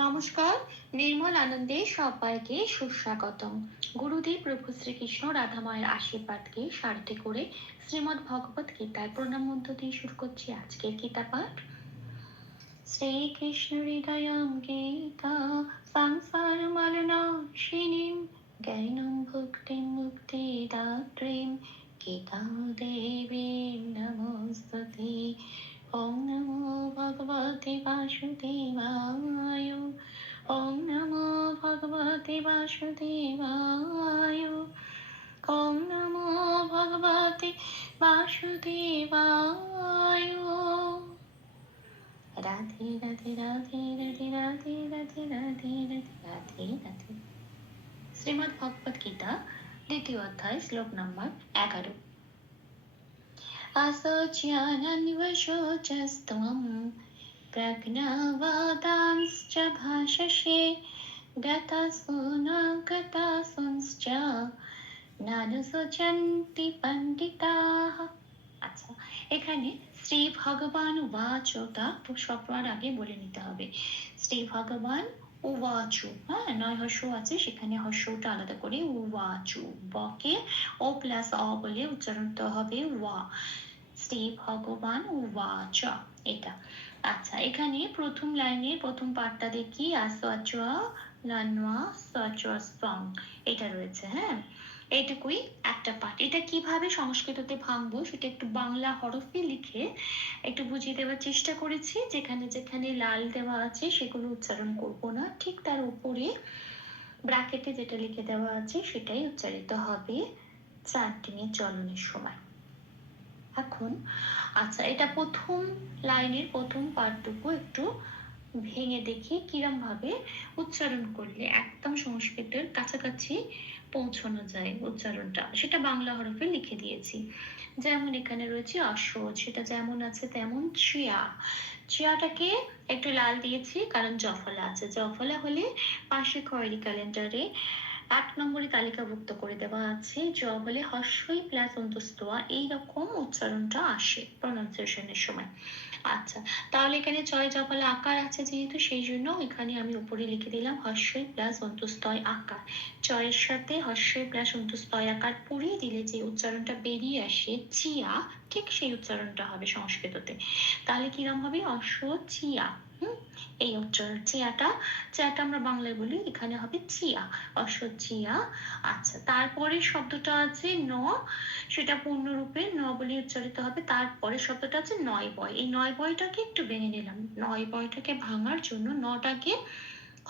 নমস্কার, নির্মল আনন্দে সবাইকে সুস্বাগতম। গুরুদেব প্রভু শ্রীকৃষ্ণ রাধামায়ের আশীর্বাদকে সারথি করে শ্রীমদ ভগবত গীতার প্রণাম মন্ত্র দিয়ে শুরু করছি আজকের গীতা পাঠ। শ্রীকৃষ্ণ হৃদয়ম গীতা সংসার মালনাশিনীম জ্ঞানম ভক্তিম भगवते वासुदेवाय রাধে রাধে রাধে রাধে রাধে রাধে রাধে রাধে রাধে রাধে শ্রীমদ্ ভগবত গীতা দ্বিতীয় অধ্যায় শ্লোক নম্বর এগারো असोच्यानन्वशोचस्त्वं प्रज्ञावादांश्च भाषसे गतासु নানুসজন্তি পণ্ডিতাহ আচ্ছা এখানে শ্রী ভগবান আগে বলে নিতে হবে। শ্রী ভগবান উবাচু হ্যাঁ নয় হস্য আছে, সেখানে হস্যটা আলাদা করে উবাচু, বকে ও প্লাস অ বলে উচ্চারণিত হবে ওয়া। শ্রী ভগবান উবাচ, এটা। আচ্ছা এখানে প্রথম লাইনে প্রথম পাঠটা দেখি আসোয়াচুয়া নানুয়া সচুয়া এটা রয়েছে হ্যাঁ? এইটুকুই একটা পার্ট এটা কীভাবে সংস্কৃততে ভাঙবো সেটা একটু বাংলা হরফে লিখে একটু বুঝিয়ে দেওয়ার চেষ্টা করেছি। যেখানে যেখানে লাল দেওয়া আছে সেগুলো উচ্চারণ করব না। ঠিক তার উপরে ব্র্যাকেটে যেটা লিখে দেওয়া আছে সেটাই উচ্চারিত হবে চারটিনের চলনের সময়। এখন আচ্ছা এটা প্রথম লাইনের প্রথম পার্টটুকু একটু ভেঙে দেখি কিরম ভাবে উচ্চারণ করলে একদম সংস্কৃতের কাছাকাছি পৌঁছানো যায় উচ্চারণটা। সেটা বাংলা হরফে লিখে দিয়েছি। যেমন এখানে রয়েছে অসহজ সেটা যেমন আছে তেমন চিয়া চিয়াটাকে একটু লাল দিয়েছি, কারণ জফলা আছে। জফলা হলে পাশে খয়েরি ক্যালেন্ডারে এক নম্বরে তালিকাভুক্ত করে দেওয়া আছে। জ হলে হর্ষই প্লাস অন্তস্তোয়া এইরকম উচ্চারণটা আসে প্রনাউন্সিয়েশনের সময়। আচ্ছা তাহলে এখানে চয় জপালা আকার আছে যেহেতু, সেই জন্য এখানে আমি উপরে লিখে দিলাম হর্ষই প্লাস অন্তস্তয় আকার। চয়ের সাথে হর্ষই প্লাস অন্তস্তয় আকার পড়িয়ে দিলে যে উচ্চারণটা বেরিয়ে আসে চিয়া, ঠিক সেই উচ্চারণটা হবে সংস্কৃততে। তাহলে কিরম হবে? অশ্ব চিয়া। এই উচ্চারণ চিয়াটা। চিয়াটা আমরা বাংলায় বলি, এখানে হবে চিয়া অসচিয়া আচ্ছা তারপরে শব্দটা আছে ন, সেটা পূর্ণরূপে ন বলে উচ্চারিত হবে। তারপরে শব্দটা আছে নয় বয়। এই নয় বয়টাকে একটু ভেঙে নিলাম। নয় বয়টাকে ভাঙার জন্য নটাকে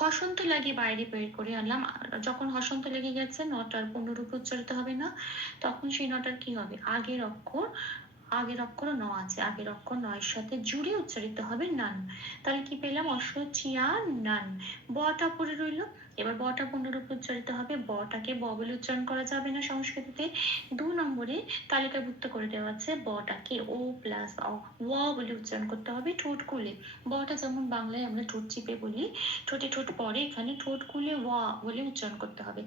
হসন্ত লাগিয়ে বাইরে বের করে আনলাম। যখন হসন্ত লেগে গেছে, নটার পূর্ণরূপে উচ্চারিত হবে না। তখন সেই নটার কি হবে? আগের অক্ষর আগের অক্ষর ন আছে, আগের অক্ষর নয়ের সাথে জুড়ে উচ্চারিত হবে নান। তাহলে কি পেলাম? অসচিয়া নান। বটা পড়ে রইল। এবার বটা পুনরূপে উচ্চারিত হবে। বটাকে ব বলে উচ্চারণ করা যাবে না সংস্কৃতিতে। দু নম্বরে তালিকাভুক্ত করে দেওয়া আছে বটাকে ও প্লাস অ ওয়া বলে উচ্চারণ করতে হবে ঠোঁট খুলে বটা যেমন বাংলায় আমরা ঠোঁট চিপে বলি, ঠোঁটে ঠোঁট পরে এখানে ঠোঁট খুলে ওয়া বলে উচ্চারণ করতে হবে।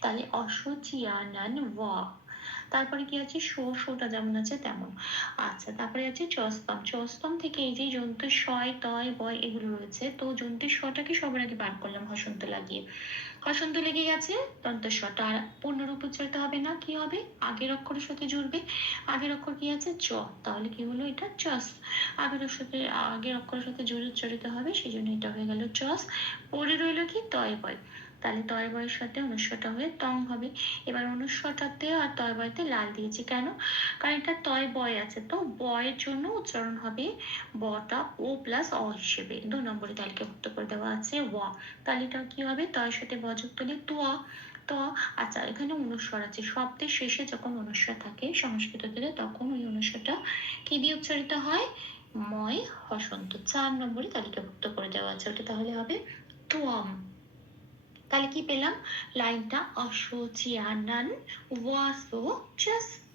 তাহলে অসচিয়ানান ওয়া তারপরে কি আছে? শো শোটা যেমন আছে তেমন। আচ্ছা তারপরে আছে চস্তম। চস্তম থেকে এই যে জন্তু শয়, তয়, বয় এগুলো রয়েছে। তো জন্তুর শটাকে সবার আগে বার করলাম? হসন্ত লাগিয়ে। হসন্ত লেগে গেছে, দন্ত শটা। আর পূর্ণরূপ উচ্চারিত হবে না। কি হবে? আগের অক্ষরের সাথে জুড়বে। আগের অক্ষর কি আছে? চ। তাহলে কি হলো এটা? চস। আগের সাথে আগের অক্ষরের সাথে জুড়ে উচ্চারিত হবে সেই জন্য এটা হয়ে গেল চস। পরে রইল কি? তয়, বয়। তাহলে তয় বয়ের সাথে অনুস্বরটা হয়ে তং হবে। এবার অনুস্বরটাতে আর তয় বয়তে লাল দিয়েছি। কেন? কারণ এটা তয় বয় আছে। তো বয়ের জন্য উচ্চারণ হবে বটা ও প্লাস অ হিসেবে। দু নম্বরে তালিকাভুক্ত করে দেওয়া আছে ওয়া তাহলে এটা কি হবে? তয়ের সাথে বযুক্ত হলে তোয়া তো। আচ্ছা এখানে অনুস্বর আছে। শব্দের শেষে যখন অনুস্বর থাকে, সংস্কৃত দিলে তখন ওই অনুস্বরটা কি দিয়ে উচ্চারিত হয়? ময় হসন্ত। চার নম্বরে তালিকাভুক্ত করে দেওয়া আছে। ওটা তাহলে হবে তোয়াম তাহলে কি পেলাম? লাইনটা অসচিয়ানান ওয়াসো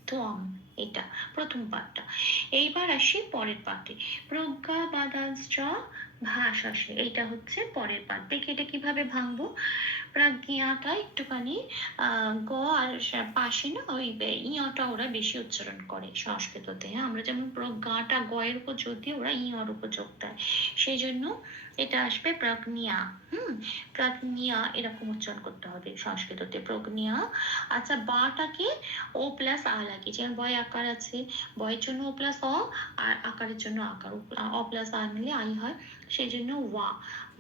ত্বম এটা প্রথম পাঠটা। এইবার আসি পরের পাঠে। প্রজ্ঞা বাদাঞ্চ ভাস আসে। এইটা হচ্ছে পরের পাঠ। দেখে এটা কীভাবে ভাঙবো? প্রাজ্ঞাটা একটুখানি গ আর পাশে না ওই ইয়টা ওরা বেশি উচ্চারণ করে সংস্কৃততে। হ্যাঁ আমরা যেমন প্রজ্ঞাটা গয়ের উপর জোর দিয়ে ওরা ইয়র উপর যোগ দেয়। সেই জন্য এটা আসবে প্রজ্ঞিয়া। হুম, প্রজ্ঞিয়া এরকম উচ্চারণ করতে হবে সংস্কৃততে, প্রজ্ঞিয়া। আচ্ছা বাটাকে ও প্লাস আ লাগে, যেমন বয় আকার আছে, বয়ের জন্য ও প্লাস অ, আর আকারের জন্য আকার। অ প্লাস আ নিলে আই হয় সেই জন্য ওয়া,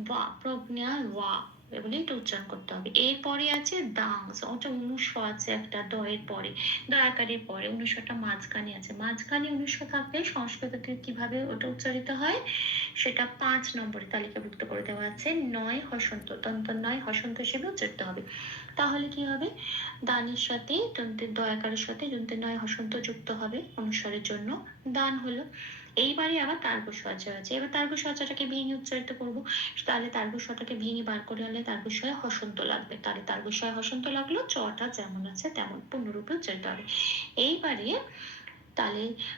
বা প্রজ্ঞা ওয়া। বলে এটা উচ্চারণ করতে হবে। এরপরে আছে দাংস ওটা অনুস্ব আছে একটা দয়ের পরে, দয়াকারের পরে অনুস্বরটা মাঝখানে আছে। মাঝখানে অনুস্ব থাকলে সংস্কৃততে কীভাবে ওটা উচ্চারিত হয়? সেটা পাঁচ নম্বরে তালিকাভুক্ত করে দেওয়া আছে। নয় হসন্ত তন্ত নয় হসন্ত হিসেবে উচ্চারিত হবে। তাহলে কি হবে? দানের সাথে দন্তের দয়াকারের সাথে দন্তের নয় হসন্ত যুক্ত হবে অনুস্বরের জন্য। দান হলো। এইবারে আবার তার্গস্বর্য আছে এবার তার্গস্বর্যটাকে ভেঙে উচ্চারিত করব। তাহলে তার্গস্বরটাকে ভেঙে বার করে আনলে তার্গস্বয় হসন্ত লাগবে। তাহলে তার্গস্বয় হসন্ত লাগল, চটা যেমন আছে তেমন পূর্ণরূপে উচ্চারিত হবে। এইবারে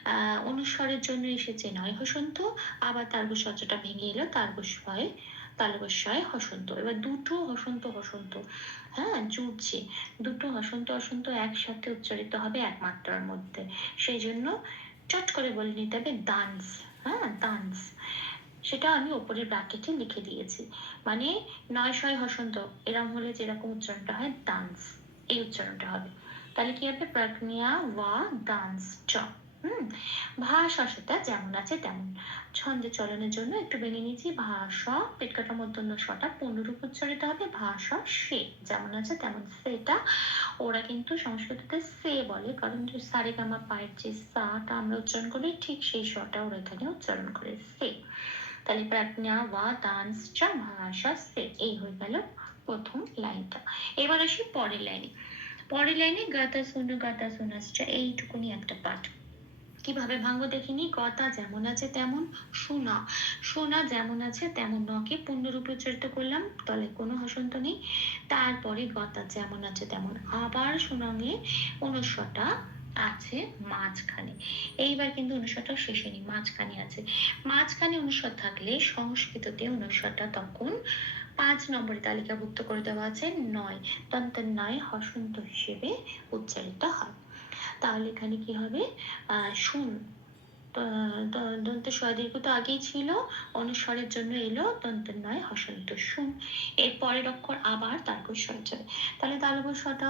আহ, অনুস্বরের জন্য এসেছে নয় হসন্ত, আবার তার্গস্বর্যটা ভেঙে এলো তার্গস্বয় তালবস্বয় হসন্ত। এবার দুটো হসন্ত হসন্ত হ্যাঁ জুড়ছে। দুটো হসন্ত হসন্ত একসাথে উচ্চারিত হবে এক মাত্রার মধ্যে। সেই জন্য চট করে বলে নিতে হবে ডান্স হ্যাঁ ডান্স সেটা আমি ওপরের ব্র্যাকেটে লিখে দিয়েছি। মানে নয় ছয় হসন্ত, এরম হলে যেরকম উচ্চারণটা হয় ডান্স এই উচ্চারণটা হবে। তাহলে কি হবে? প্রজ্ঞা, ওয়া ডান্স চ। হুম, ভাষা সেটা যেমন আছে তেমন। ছন্দে চলনের জন্য একটু ভেঙে নিয়েছি, ভাষা পেট কাটা মধ্যন্য শটা পূর্ণরূপ উচ্চারিত হবে, ভাষা সে, যেমন আছে তেমন সেটা। ওরা কিন্তু সংস্কৃততে সে বলে, কারণ যে সারে গামা পায়ের যে সাটা আমরা উচ্চারণ করি, ঠিক সেই শটা ওরা এখানে উচ্চারণ করে, সে। তাহলে প্রাজ্ঞা বা ডান্স চা ভাষা, সে, এই হয়ে গেল প্রথম লাইনটা। এবার আসি পরের লাইনে। পরের লাইনে, গাতা শোনো, গাতা শোনাসটা এইটুকুনি একটা পাঠ। কীভাবে ভাঙবো দেখিনি? গতা যেমন আছে তেমন সোনা সোনা যেমন আছে তেমন নকে। পূর্ণরূপে উচ্চারিত করলাম, তলে কোনো হসন্ত নেই। তারপরে গতা যেমন আছে তেমন। আবার সোনাঙে অনুস্বরটা আছে মাঝখানে। এইবার কিন্তু অনুস্বরটা শেষে নেই, মাঝখানে আছে। মাঝখানে অনুস্বর থাকলে সংস্কৃততে অনুস্বরটা তখন পাঁচ নম্বরে তালিকাভুক্ত করে দেওয়া আছে, নয়। তন্ত নয় হসন্ত হিসেবে উচ্চারিত হয়। তাহলে এখানে কি হবে? শুন দন্ত দীর্ঘ তো আগেই ছিল। অনুস্বরের জন্য এলো দন্ত নয় হসন্ত শুন এর পরের অক্ষর আবার তালবস্বর যাবে তাহলে তালবস্বরটা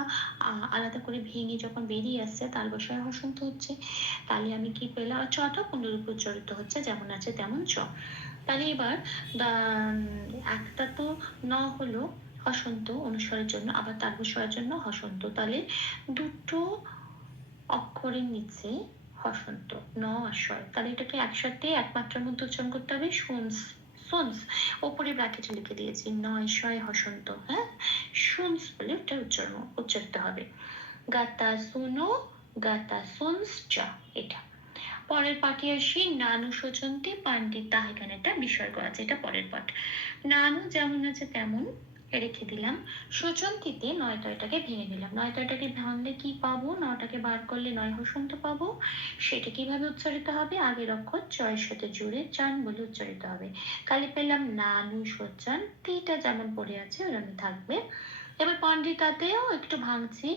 আলাদা করে ভেঙে যখন বেরিয়ে আসছে তালবস্বর হসন্ত হচ্ছে। তাহলে আমি কি পেলাম? চটা পুনরূপ উচ্চারিত হচ্ছে, যেমন আছে তেমন চ। তাহলে এবার একটা তো ন হলো হসন্ত, অনুস্বরের জন্য, আবার তালবস্বরের জন্য হসন্ত। তাহলে দুটো অক্ষরের নিচে হসন্ত ন আশয় তাহলে এটাকে একসাথে একমাত্রার মধ্যে উচ্চারণ করতে হবে শুনস শুনস। ওপরে ব্র্যাকেটে লিখে দিয়েছি নয় শয় হসন্ত হ্যাঁ? শুনস বলে ওটা উচ্চারণ, উচ্চারিত হবে। গাতা সুনো গাতা শুনস চা এটা। পরের পাঠে আসি, নানু সচন্তি পান্ডিতা এখানে একটা বিসর্গ আছে, এটা পরের পাঠ। নানু যেমন আছে তেমন রেখে দিলাম। সুচন্তিতে নয় তয়টাকে ভেঙে দিলাম। নয় তয়টাকে ভাঙলে কি পাবো? নটাকে বার করলে নয় হসন্ত পাবো? সেটা কীভাবে উচ্চারিত হবে? আগের অক্ষর চয়ের সাথে জুড়ে চান বলে উচ্চারিত হবে। কালি পেলাম নানু সজ্জান তিটা যেমন পড়ে আছে, ওরমই থাকবে। এবার পণ্ডিতাতেও একটু ভাঙছি।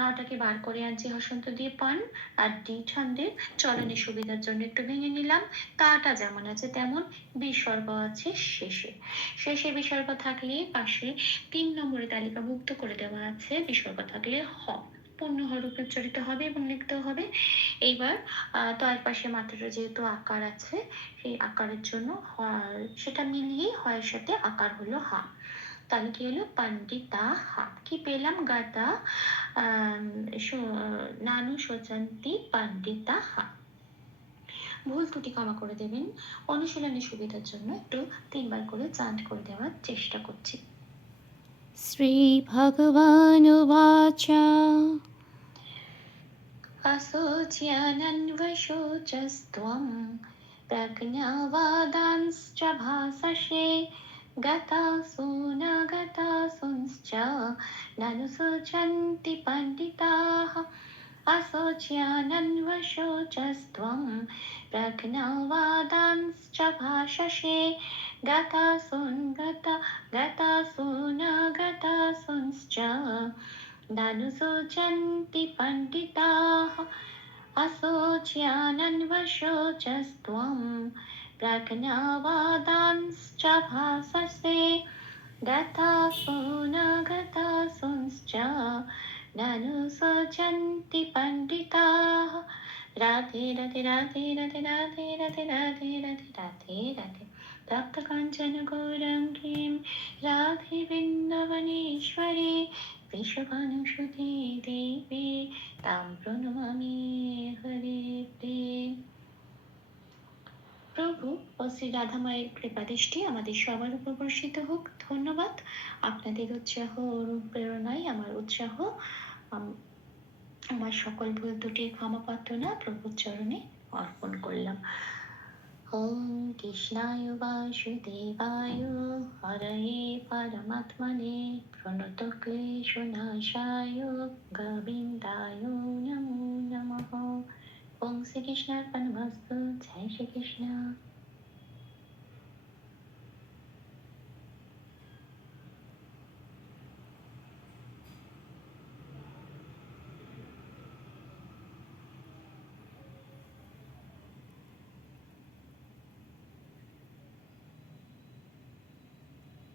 নটাকে বার করে আনছি হসন্ত দিয়ে পান আর ডি ছন্দের চলনের সুবিধার জন্য একটু ভেঙে নিলাম। কাটা যেমন আছে তেমন বিসর্গ আছে শেষে। শেষে বিসর্গ থাকলে পাশে তিন নম্বরে তালিকাভুক্ত করে দেওয়া আছে। বিসর্গ থাকলে হ। পূর্ণ হরূপে উচ্চারিত হবে এবং লিখতে হবে। এইবার তয়ের পাশে মাত্রাটা যেহেতু আকার আছে, সেই আকারের জন্য সেটা মিলিয়ে হয়ের সাথে আকার হলো হা। তাহলে কি হলো পণ্ডিতা হা কি পেলাম গাতা নানু শোচন্তি পণ্ডিতা হা ভুল ত্রুটি ক্ষমা করে দেবেন অনুশীলনের সুবিধার জন্য একটু তিনবার করে চান্ট করে দেওয়ার চেষ্টা করছি শ্রী ভগবান বাচা असोच्यानन्वशोचस्त्वं प्रज्ञावादांश्च भाससे गतासूनागतासूंश्च ननु शोचन्ति पण्डिताः असोच्यानन्वशोचस्त्वं प्रज्ञावादांश्च भाषसे गतासून् गत गतासूनागतासूंश्च ननु शोचन्ति पण्डिताः असोच्यानन्वशोचस्त्वं प्रज्ञावादांश्च भाससे गतासूनगतासूंश्च ननु सृजन्ति पण्डिताः राधे रति राधे रति राधे रति रति राधे रति प्राप्तकाञ्चनगौरं ह्रीं देवी तां प्रणमामि हरे প্রভু ও শ্রী রাধামায়ের কৃপাদৃষ্টি আমাদের সবার উপর বর্ষিত হোক। ধন্যবাদ। আপনাদের উৎসাহ ও প্রেরণায় আমার উৎসাহ। আম- আমার সকল ভুল দুটির ক্ষমা প্রার্থনা প্রভুর চরণে অর্পণ করলাম। ওম কৃষ্ণায় বাসুদেবায় হরয়ে পরমাত্মনে প্রণত ক্লেশনাশায় গোবিন্দায় নমো নমঃ। ઓમ શ્રી કૃષ્ણ અર્પણ વસ્તુ જય શ્રી કૃષ્ણ